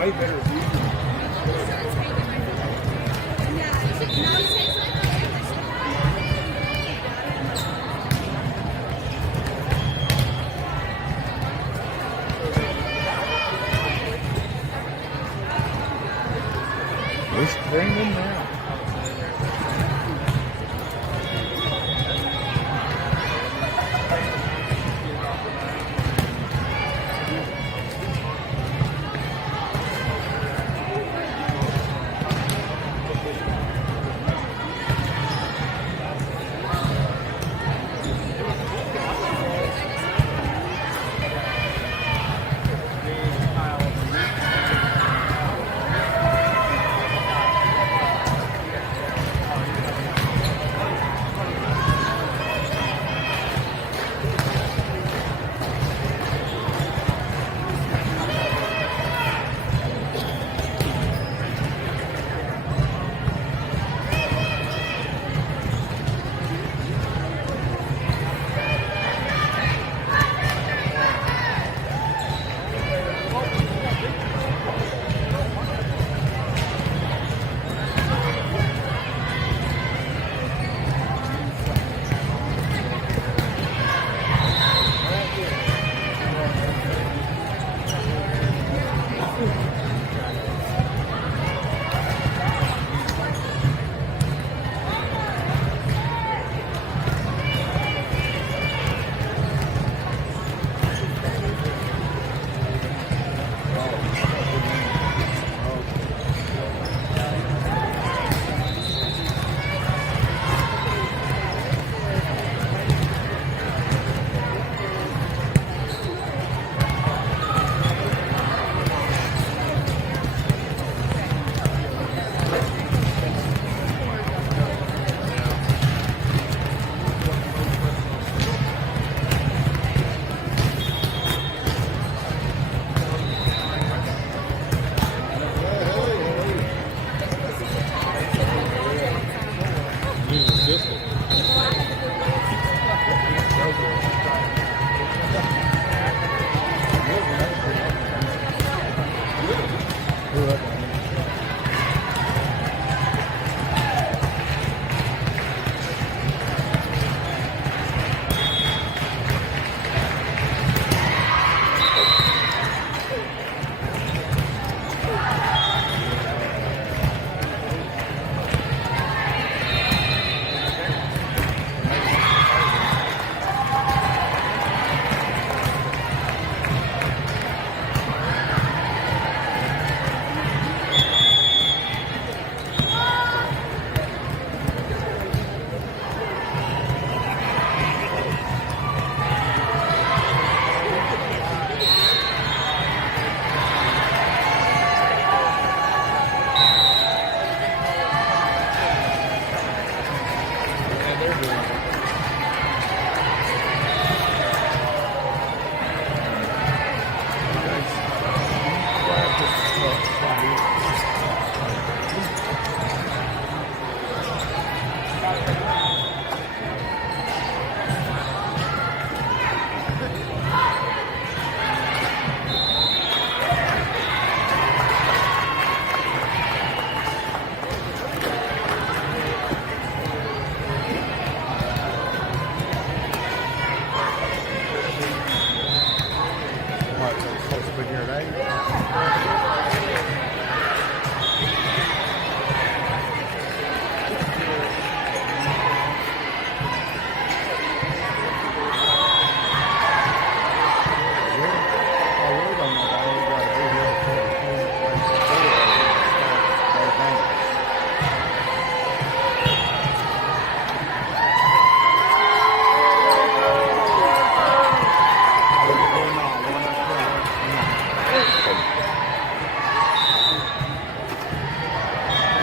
way better view. It's streaming now.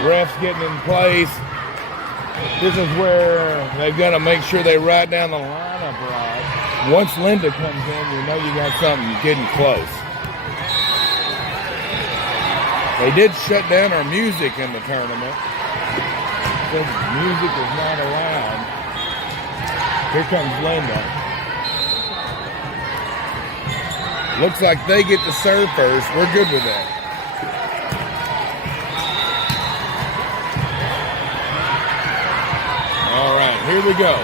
Refs getting in place. This is where they've got to make sure they write down the lineup right. Once Linda comes in, you know you got something getting close. They did shut down our music in the tournament. Said music is not allowed. Here comes Linda. Looks like they get to serve first. We're good with that. Here we go.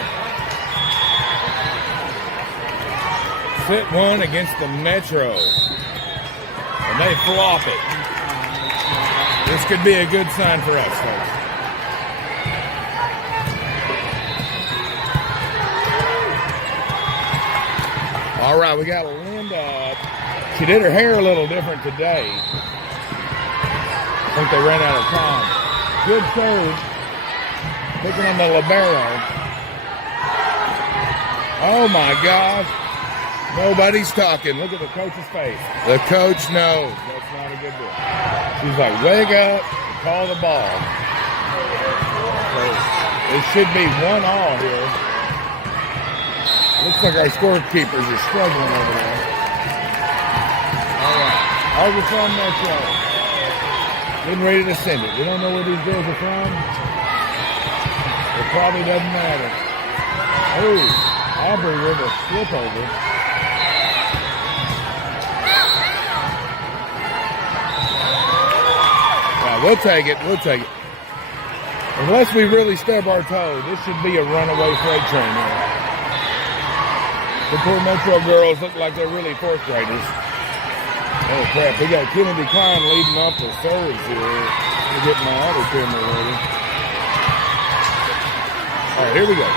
Set one against the Metro. And they flop it. This could be a good sign for us, folks. All right, we got Linda up. She did her hair a little different today. I think they ran out of time. Good serve. Picking on the libero. Oh my gosh. Nobody's talking. Look at the coach's face. The coach knows that's not a good deal. She's like, wake up and call the ball. So it should be 1-all here. Looks like our scorekeepers are struggling over there. All right. Arkansas Metro. Getting ready to send it. We don't know where these girls are from. It probably doesn't matter. Oh, Aubrey with a slip over. We'll take it. We'll take it. Unless we really stub our toe, this should be a runaway freight train here. The poor Metro girls look like they're really fourth graders. Oh, crap. We got Kennedy Klein leading off the serves here. Let me get my auto camera ready. All right, here we go.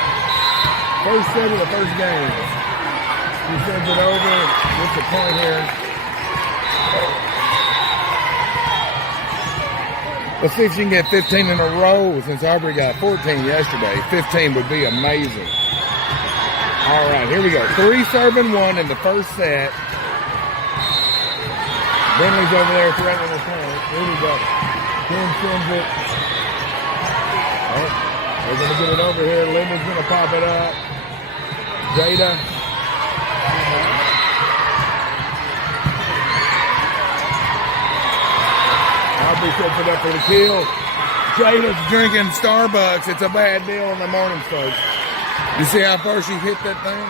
First set of the first game. She sends it over. Gets a point here. Let's see if she can get 15 in a row since Aubrey got 14 yesterday. 15 would be amazing. All right, here we go. 3 serving 1 in the first set. Bentley's over there threatening the point. Here we go. Kim sends it. Oh, they're going to get it over here. Linda's going to pop it up. Jada. Aubrey sets it up for the kill. Jada's drinking Starbucks. It's a bad deal in the morning, folks. You see how far she hit that thing?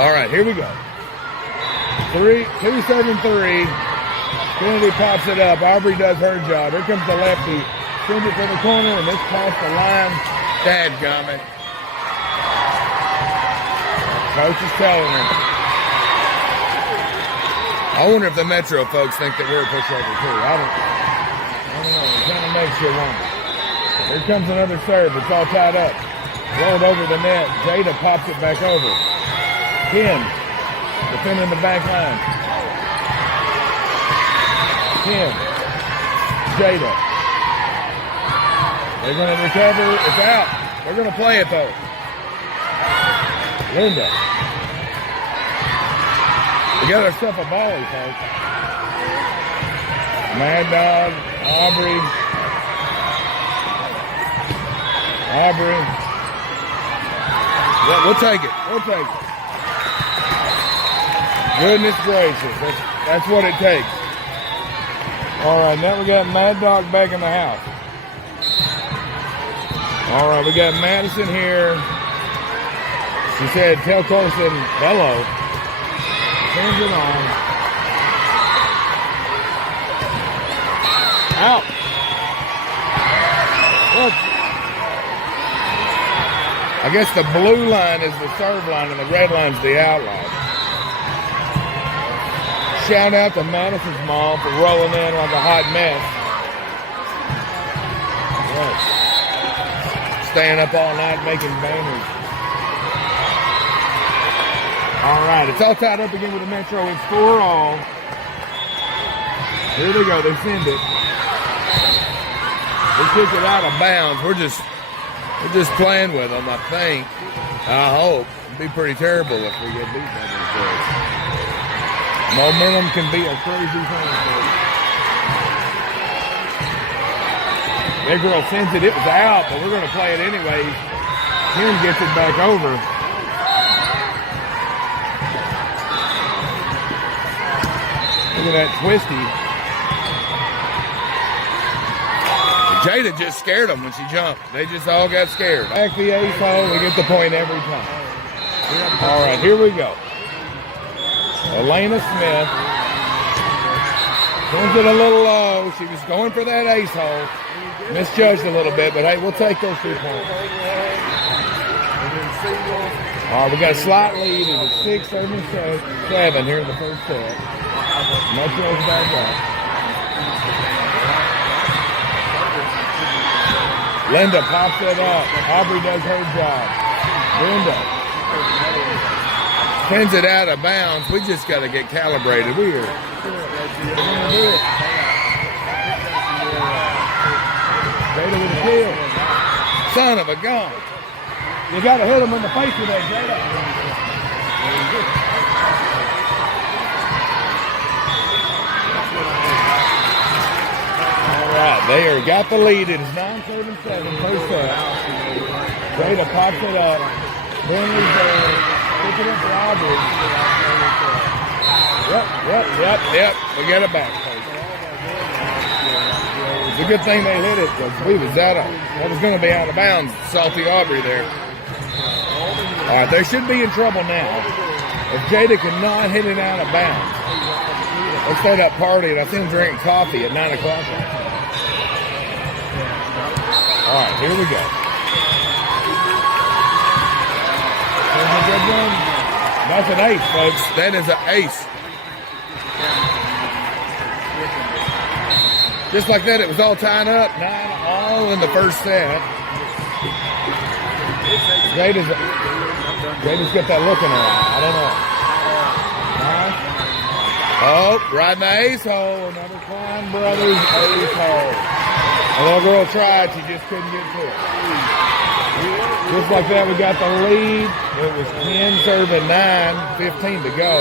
All right, here we go. 2-7-3. Kennedy pops it up. Aubrey does her job. Here comes the lefty. Sends it to the corner, and this past the line. Dadgummit. Coach is telling her. I wonder if the Metro folks think that we're a pushover too. I don't know. It kind of makes you wonder. Here comes another serve. It's all tied up. Rolled over the net. Jada pops it back over. Kim defending the back line. Kim. Jada. They're going to recover. It's out. They're going to play it though. Linda. We got ourselves a volley, folks. Mad Dog, Aubrey. Yeah, we'll take it. We'll take it. Goodness gracious. That's what it takes. All right, now we got Mad Dog back in the house. All right, we got Madison here. She said, tell Carson hello. Turns it on. Out. Look. I guess the blue line is the serve line and the red line's the out line. Shout out to Madison's mom for rolling in like a hot mess. Right. Staying up all night making banners. All right, it's all tied up again with the Metro. It's 4-all. Here they go. They send it. They kick it out of bounds. We're just playing with them, I think. I hope. It'd be pretty terrible if we get beat by these guys. Momentum can be a crazy thing. That girl sends it. It was out, but we're going to play it anyways. Kim gets it back over. Look at that twisty. Jada just scared them when she jumped. They just all got scared. Back the ace hole, we get the point every time. All right, here we go. Elena Smith Sends it a little low. She was going for that ace hole. Misjudged a little bit, but hey, we'll take those 3 points. All right, we got a slight lead. It was 6-7 here in the first set. Metro's back up. Linda pops it up. Aubrey does her job. Brenda sends it out of bounds. We just got to get calibrated. We're going to do it. Jada with a kill. Son of a gun. You got to hit him in the face with that, Jada. All right, there. Got the lead. It is 9-7 first set. Jada pops it up. Bentley's there. Pick it up for Aubrey. Yep. We got it back. It's a good thing they hit it because we was out of, that was going to be out of bounds. Salty Aubrey there. All right, they should be in trouble now. If Jada cannot hit it out of bounds, they stayed up partying. I think drinking coffee at 9 o'clock. All right, here we go. That's an ace, folks. That is an ace. Just like that, it was all tied up. 9-all in the first set. Jada's got that look in her eye. I don't know. Oh, right in the ace hole. Another Klein Brothers ace hole. A little girl tried. She just couldn't get to it. Just like that, we got the lead. It was 10 serving 9, 15 to go.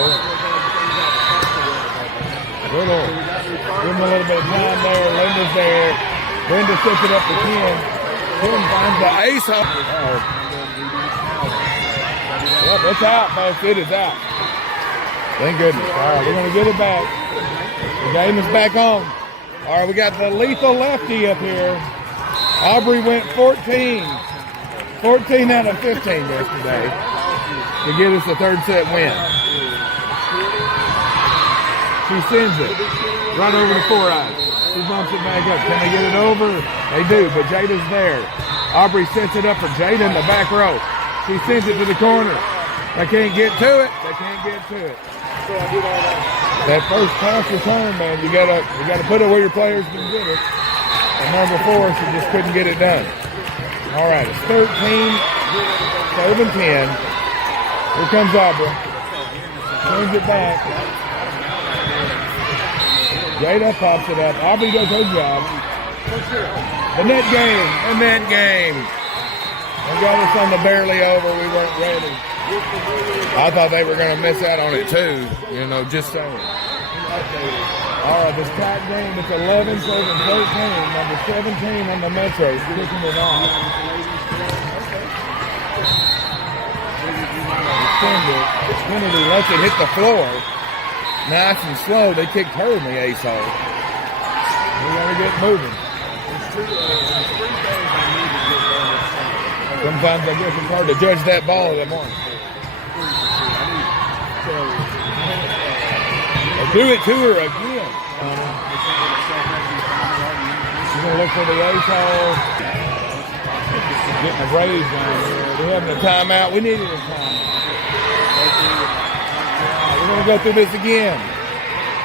Give him a little bit of time there. Linda's there. Brenda sets it up to 10. Tim finds the ace hole. Yep, it's out, folks. It is out. Thank goodness. All right, we're going to get it back. The game is back on. All right, we got the lethal lefty up here. Aubrey went 14 out of 15 yesterday to get us the third set win. She sends it right over the 4 eyes. She bumps it back up. Can they get it over? They do, but Jada's there. Aubrey sets it up for Jada in the back row. She sends it to the corner. They can't get to it. That first pass return, man, you gotta put it where your players can get it. And number 4, she just couldn't get it done. All right, it's 13, 7-10. Here comes Aubrey. Turns it back. Jada pops it up. Aubrey does her job. The net game. They got us on the barely over. We weren't ready. I thought they were going to miss out on it too. Just saying. All right, this tight game, it's 11-7-13. Number 17 on the Metro is kicking it off. Kennedy lets it hit the floor. Nice and slow. They kicked her in the ace hole. We got to get moving. Sometimes I guess it's hard to judge that ball in the morning. Do it to her again. She's going to look for the ace hole. Getting a raise down here. We're having a timeout. We needed a timeout. We're going to go through this again.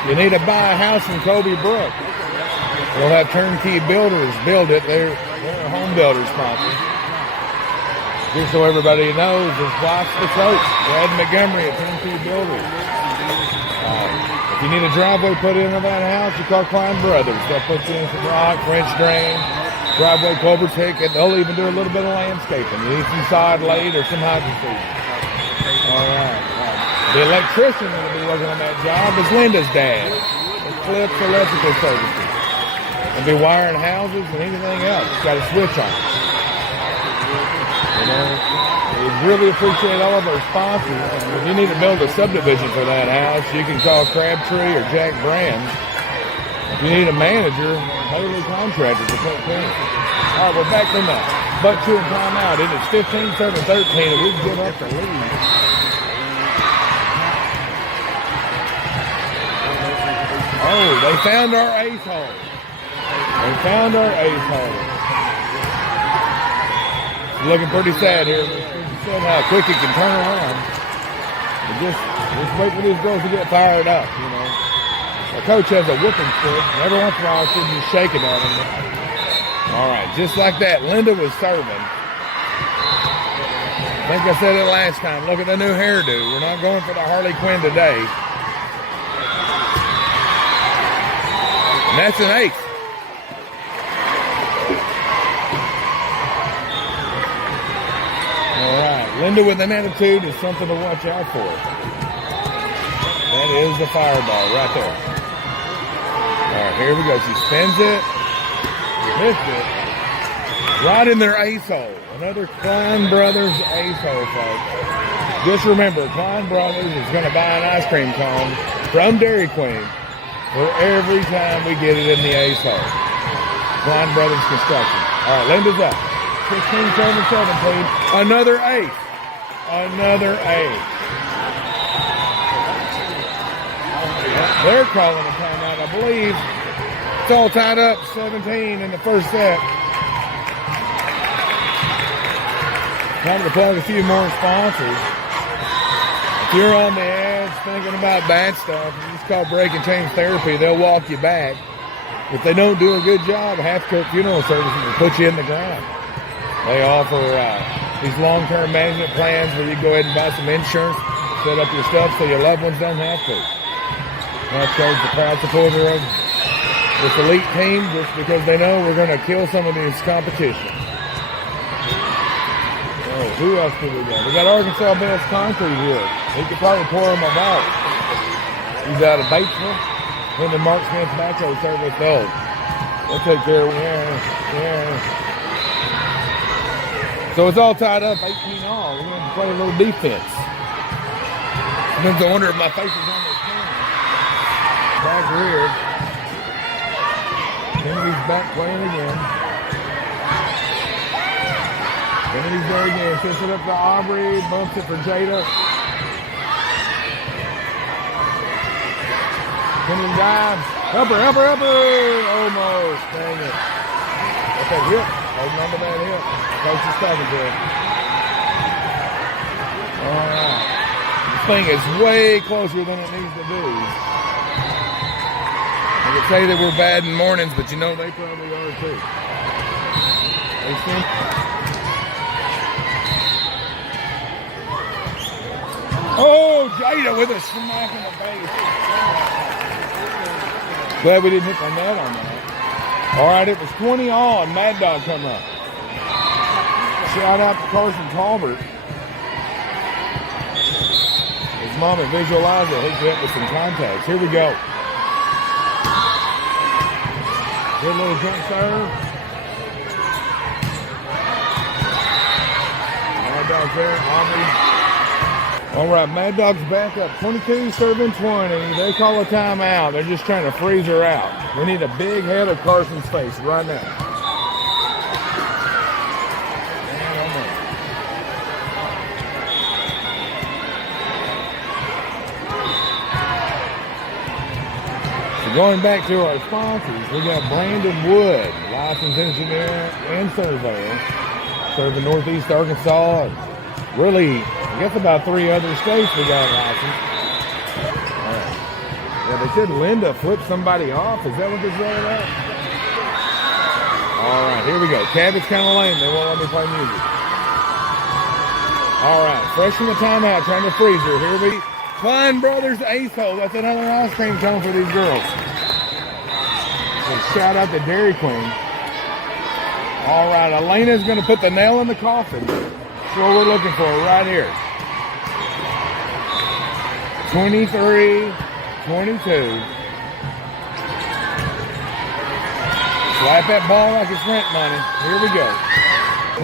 You need to buy a house from Kobe Brook. We'll have turnkey builders build it. They're a home builder sponsor. Just so everybody knows, it's Watch the Coach. Brad Montgomery at Turnkey Builders. If you need a driveway put in on that house, you call Klein Brothers. They'll put you in some rock, French drain, driveway culvert ticket. They'll even do a little bit of landscaping. You need some sod laid or some hydroseed. All right. The electrician that'll be working on that job is Linda's dad. It Flips Electrical Services. They'll be wiring houses and anything else. Got a switch on it. We really appreciate all of our sponsors. If you need to build a subdivision for that house, you can call Crabtree or Jack Brand. If you need a manager, Bailey Contractors will take care of it. All right, we're back from the butt-chewing timeout. It is 15-7-13, and we can give up the lead. All Oh, they found our ace hole. They found our ace hole. It's looking pretty sad here. Seeing how quick he can turn around. But just wait for these girls to get fired up, you know. Our coach has a whipping stick. Every once in a while, she's just shaking at him. All right, just like that, Linda was serving. I think I said it last time. Look at the new hairdo. We're not going for the Harley Quinn today. And that's an ace. All right, Linda with an attitude is something to watch out for. That is the fireball right there. All right, here we go. She spins it. Missed it. Right in their ace hole. Another Klein Brothers ace hole, folks. Just remember, Klein Brothers is going to buy an ice cream cone from Dairy Queen for every time we get it in the ace hole. Klein Brothers Construction. All right, Linda's up. 16, 17. Another ace. Another ace. They're calling a timeout, I believe. It's all tied up, 17 in the first set. Time to plug a few more sponsors. If you're on the edge thinking about bad stuff, it's called Break and Change Therapy. They'll walk you back. If they don't do a good job, Half-Cook Funeral Services will put you in the ground. They offer these long-term management plans where you go ahead and buy some insurance, set up your stuff so your loved ones don't have to. Half-Cook's a proud supporter of this elite team just because they know we're going to kill some of these competition. Oh, who else do we got? We got Arkansas Best Concrete here. He could probably pour them out. He's out of Batesville. Him and Mark Smith Backhoe service those. They'll take care of it. Yeah. So it's all tied up, 18 all. We're going to play a little defense. Sometimes I wonder if my face is on this camera. Back rear. Kennedy's back playing again. Kennedy's there again. Sends it up to Aubrey. Bumps it for Jada. Kennedy dives. Help her. Almost. Dang it. That's that hip. Holding on to that hip. Coach is talking to him. All right. This thing is way closer than it needs to be. I could say that we're bad in mornings, but you know they probably are too. They seem... Oh, Jada with a smack in the face. Glad we didn't hit the net on that. All right, it was 20 all, and Mad Dog come up. Shout out to Carson Talbert. His mom at Visualizer hooked you up with some contacts. Here we go. Good little jump serve. Mad Dog's there, Aubrey. All right, Mad Dog's back up. 22, serving 20. They call a timeout. They're just trying to freeze her out. We need a big head of Carson's face right now. So going back to our sponsors, we got Brandon Wood, licensed engineer and surveyor, serving Northeast Arkansas. Really, I guess about 3 other states we got licensed. Yeah, they said Linda flipped somebody off. Is that what this is all about? All right, here we go. Cabot's kind of lame. They won't let me play music. All right, fresh from the timeout, trying to freeze her. Here we go. Klein Brothers ace hole. That's another ice cream cone for these girls. So shout out to Dairy Queen. All right, Elena's going to put the nail in the coffin. That's what we're looking for right here. 23, 22. Slap that ball like it's rent money. Here we go.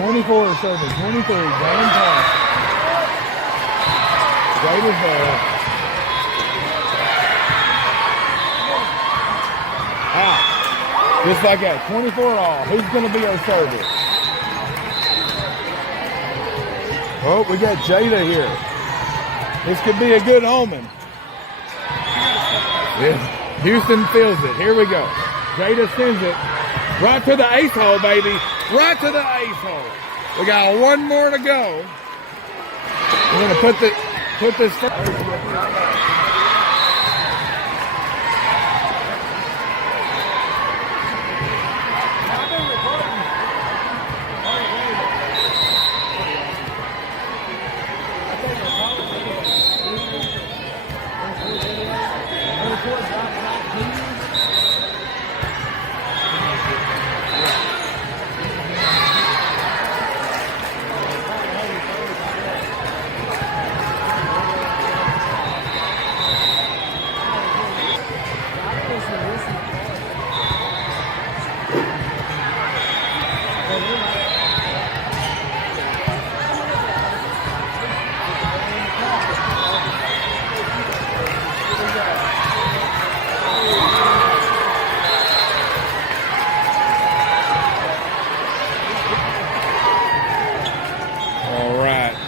24 serving, 23. Game time. Jada's there. Just like that. 24 all. Who's going to be our server? Oh, we got Jada here. This could be a good omen. Houston feels it. Here we go. Jada sends it. Right to the ace hole, baby. Right to the ace hole. We got one more to go. We're going to put this...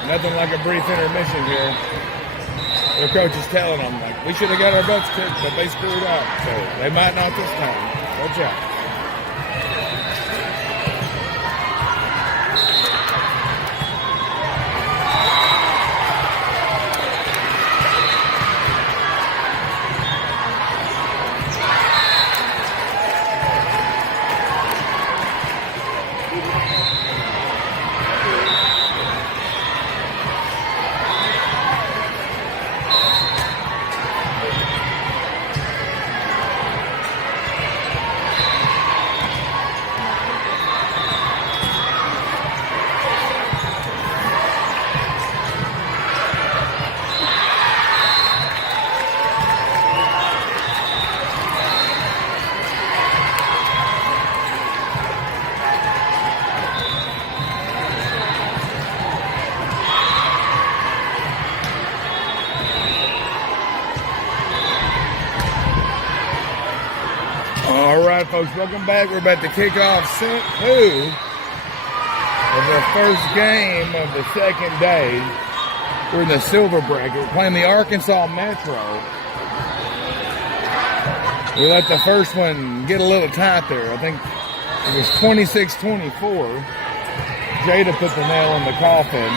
Nothing like a brief intermission here. Their coach is telling them, like, we should have got our butts kicked, but they screwed up. So they might not this time. Watch out. All right, folks, welcome back. We're about to kick off set 2 of the first game of the second day. We're in the silver bracket. We're playing the Arkansas Metro. We let the first one get a little tight there. I think it was 26-24. Jada put the nail in the coffin.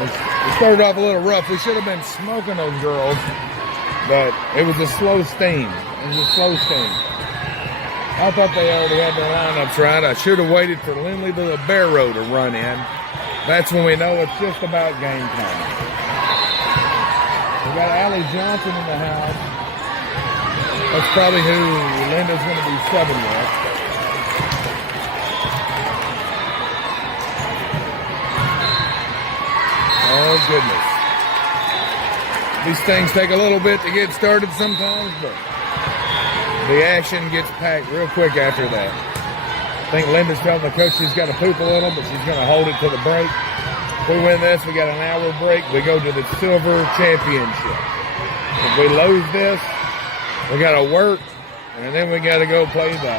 We started off a little rough. We should have been smoking those girls, but it was a slow steam. It was a slow steam. I thought they already had their lineups right. I should have waited for Lindley the Libero to run in. That's when we know it's just about game time. We got Allie Johnson in the house. That's probably who Linda's going to be subbing with. Oh, goodness. These things take a little bit to get started sometimes, but the action gets packed real quick after that. I think Linda's telling the coach she's got to poop a little, but she's going to hold it to the break. If we win this, we got an hour break. We go to the silver championship. If we lose this, we got to work, and then we got to go play the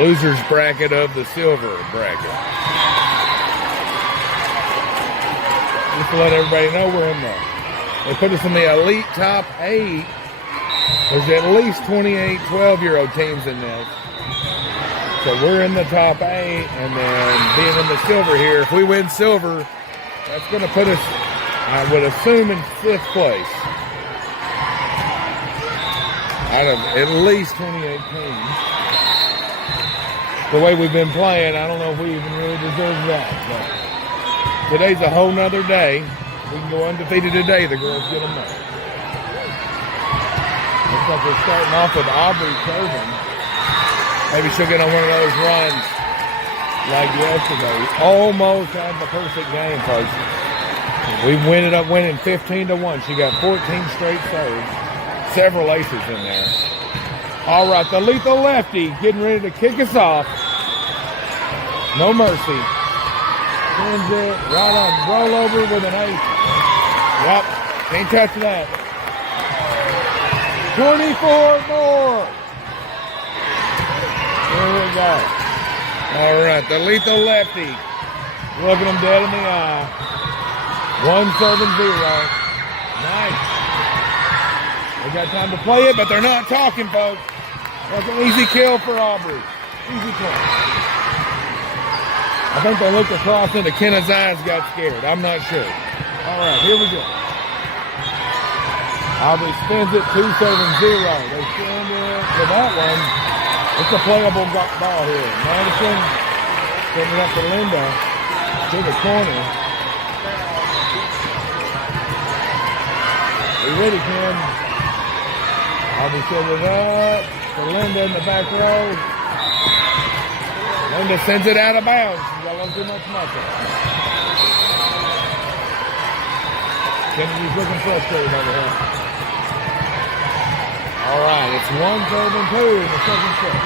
loser's bracket of the silver bracket. Just to let everybody know we're in the... They put us in the elite top 8. There's at least 28 12-year-old teams in this. So we're in the top 8, and then being in the silver here, if we win silver, that's going to put us, I would assume, in 5th place. Out of at least 28 teams. The way we've been playing, I don't know if we even really deserve that. But today's a whole nother day. We can go undefeated today. The girls get them up. Looks like we're starting off with Aubrey Coburn. Maybe she'll get on one of those runs like yesterday. Almost had the perfect game, folks. We ended up winning 15-1. She got 14 straight serves. Several aces in there. All right, the lethal lefty getting ready to kick us off. No mercy. Sends it right on rollover with an ace. Yep, can't touch that. 24 more. Here we go. All right, the lethal lefty. Looking him dead in the eye. 1-7-0. Nice. They got time to play it, but they're not talking, folks. That's an easy kill for Aubrey. Easy play. I think they looked across into Kenna's eyes, got scared. I'm not sure. All right, here we go. Aubrey spins it, 2-7-0. They spin it to that one. It's a playable ball here. Madison spinning it up to Linda to the corner. Are you ready, Ken? Aubrey sends it up to Linda in the back row. Linda sends it out of bounds. She's got a little too much muscle. Kennedy's looking frustrated over here. All right, it's 1-2 in the second set.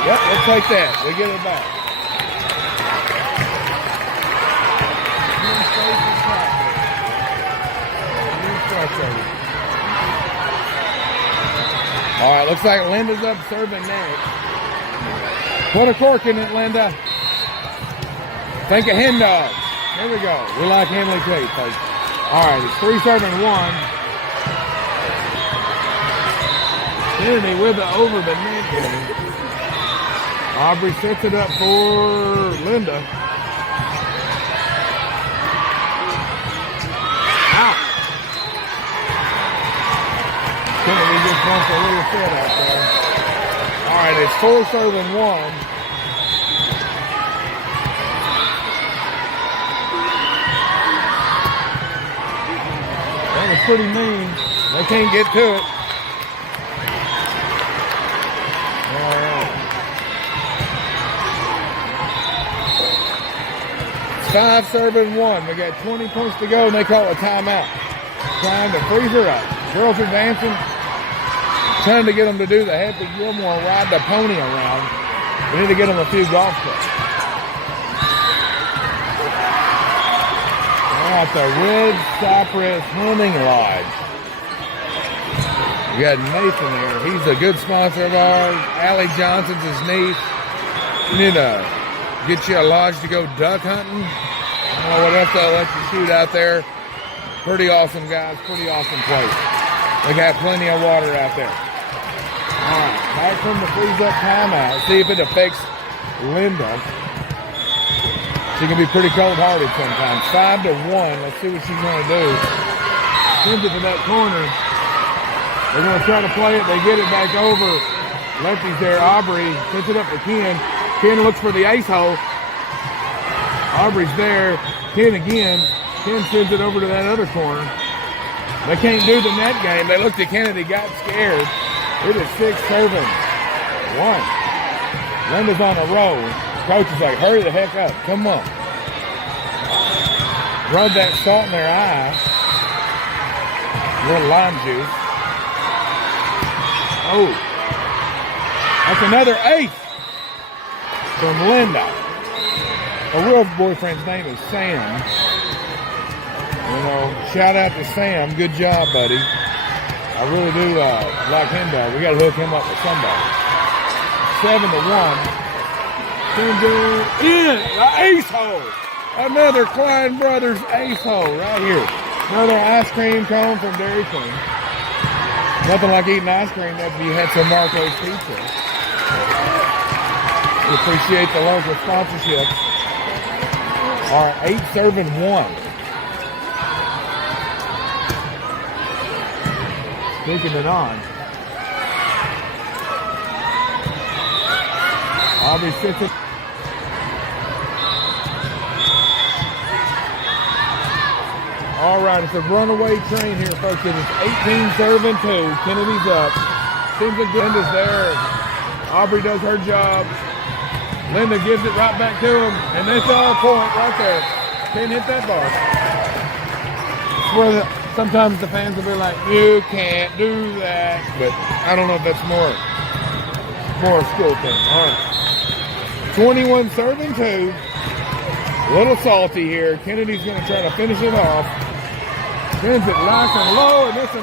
Yep, let's take that. We get it back. All right, looks like Linda's up serving next. Put a cork in it, Linda. Think of hen dogs. There we go. We like Henley Tate, folks. All right, it's 3-1. Kennedy with the over the net game. Aubrey sets it up for Linda. Out. Kennedy just wants a little set out there. All right, it's 4-1. That was pretty mean. They can't get to it. 5-1. We got 20 points to go, and they call a timeout. Trying to freeze her up. Girls are dancing. Trying to get them to do the Happy Gilmore ride the pony around. We need to get them a few golf clubs. At the Red Cypress Hunting Lodge. We got Nathan here. He's a good sponsor of ours. Allie Johnson's his niece. You need to get you a lodge to go duck hunting. I don't know what else they'll let you shoot out there. Pretty awesome, guys. Pretty awesome place. They got plenty of water out there. All right, back from the freeze-up timeout. See if it affects Linda. She can be pretty cold-hearted sometimes. 5-1. Let's see what she's going to do. Sends it to that corner. They're going to try to play it. They get it back over. Lefty's there. Aubrey sends it up to Ken. Ken looks for the ace hole. Aubrey's there. Ken again. Ken sends it over to that other corner. They can't do the net game. They looked at Kennedy, got scared. It is 6-1. Linda's on a roll. Coach is like, hurry the heck up. Come on. Rub that salt in their eye. A little lime juice. Oh. That's another ace from Linda. Her real boyfriend's name is Sam. You know, shout out to Sam. Good job, buddy. I really do like him, though. We got to hook him up with somebody. 7-1. In the ace hole. Another Klein Brothers ace hole right here. Another ice cream cone from Dairy Queen. Nothing like eating ice cream after you had some Marco's pizza. We appreciate the local sponsorship. All right, 8-1. Taking it on. Aubrey sits it. All right, it's a runaway train here, folks. It is 18-2. Kennedy's up. Seems like Linda's there. Aubrey does her job. Linda gives it right back to him, and that's all point right there. Can't hit that bar. It's where sometimes the fans will be like, you can't do that. But I don't know if that's more more school thing. All right. 21 serving 2. A little salty here. Kennedy's going to try to finish it off. Sends it nice and low, and this